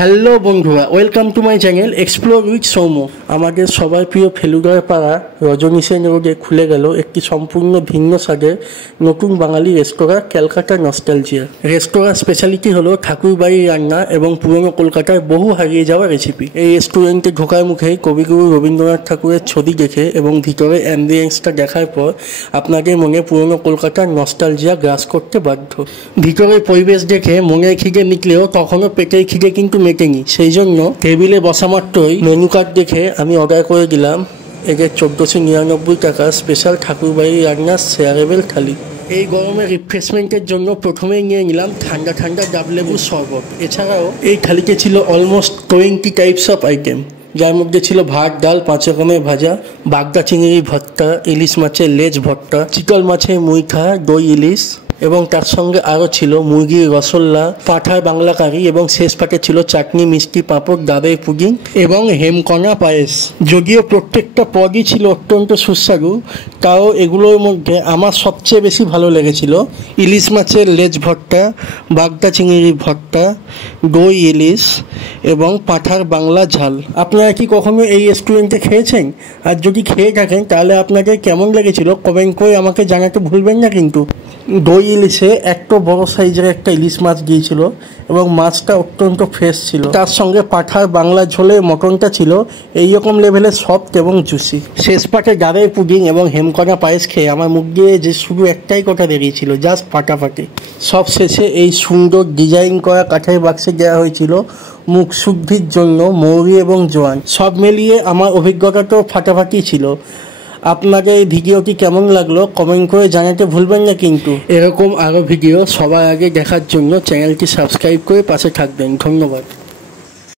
Hello বন্ধুরা, welcome to my channel explore with Soumya. আমাদের সবার প্রিয় ফেলুদার পাড়া রজনী সেন রোডে খুলে গেল একটি সম্পূর্ণ ভিন্ন স্বাদের নতুন বাঙালি রেস্তোরাঁ ক্যালকাটা নস্টালজিয়া। রেস্তোরাঁর স্পেশালিটি হলো ঠাকুরবাড়ির রান্না এবং পুরনো কলকাতার বহু হারিয়ে যাওয়া রেসিপি। এই রেস্টুরেন্টে ঢোকার মুখেই কবিগুরু রবীন্দ্রনাথ ঠাকুরের ছবি দেখে এবং ভিতরে অ্যাম্বিয়েন্সটা দেখার পর আপনাদের মনে পুরনো কলকাতার নস্টালজিয়া গ্রাস করতে বাধ্য। ভিতরের পরিবেশ দেখে মনের খিদে মিটলেও তখনও পেটের খিদে কিন্তু মেটেনি। সেই জন্য টেবিলে বসা মাত্রই মেনু কার্ড দেখে আমি অর্ডার করে দিলাম এদের 1499 টাকা স্পেশাল ঠাকুরবাড়ির রান্নার শেয়ারেবল থালি। এই গরমে রিফ্রেশমেন্টের জন্য প্রথমেই নিয়ে নিলাম ঠান্ডা ঠান্ডা ডাবলেবুর শরবত। এছাড়াও এই থালিতে ছিল অলমোস্ট 20 টাইপস অফ আইটেম, যার মধ্যে ছিল ভাত, ডাল, 5 রকমের ভাজা, বাগদা চিংড়ি ভর্তা, ইলিশ মাছের লেজ ভর্তা, চিতল মাছের মুইঠা, দই ইলিশ এবং তার সঙ্গে আরও ছিল মুরগির রসগোল্লা, পাঁঠার বাংলা কারি এবং শেষ পাটে ছিল চাটনি, মিষ্টি, পাঁপড়, ডাবের পুডিং এবং হেমকণা পায়েস। যদিও প্রত্যেকটা পদই ছিল অত্যন্ত সুস্বাদু, তাও এগুলোর মধ্যে আমার সবচেয়ে বেশি ভালো লেগেছিল ইলিশ মাছের লেজ ভর্তা, বাগদা চিংড়ি ভর্তা, দই ইলিশ এবং পাঁঠার বাংলা ঝাল। আপনারা কি কখনো এই রেস্টুরেন্টে খেয়েছেন? আর যদি খেয়ে থাকেন তাহলে আপনাদের কেমন লেগেছিল কমেন্ট করে আমাকে জানাতে ভুলবেন না কিন্তু। দই ইলিশে এত বড় সাইজের একটা ইলিশ মাছ দিয়েছিল এবং মাছটা অত্যন্ত ফ্রেশ ছিল। তার সঙ্গে পাঁঠার বাংলা ঝোলে মটনটা ছিল এইরকম লেভেলের সফট এবং জুসি। শেষ পাটে ডাবের পুডিং এবং হেমকণা পায়েস খেয়ে আমার মুখ দিয়ে যে শুধু একটাই কথা বেরিয়েছিল, জাস্ট ফাটাফাটি। সব শেষে এই সুন্দর ডিজাইন করা কাঠের বাক্সে দেওয়া হয়েছিল মুখ শুদ্ধির জন্য মৌরি এবং জোয়ান। সব মিলিয়ে আমার অভিজ্ঞতা তো ফাটাফাটি ছিল। আপনাদের এই ভিডিওটি কেমন লাগলো কমেন্ট করে জানাতে ভুলবেন না কিন্তু। এরকম আরও ভিডিও সবার আগে দেখার জন্য চ্যানেলটি সাবস্ক্রাইব করে পাশে থাকবেন। ধন্যবাদ।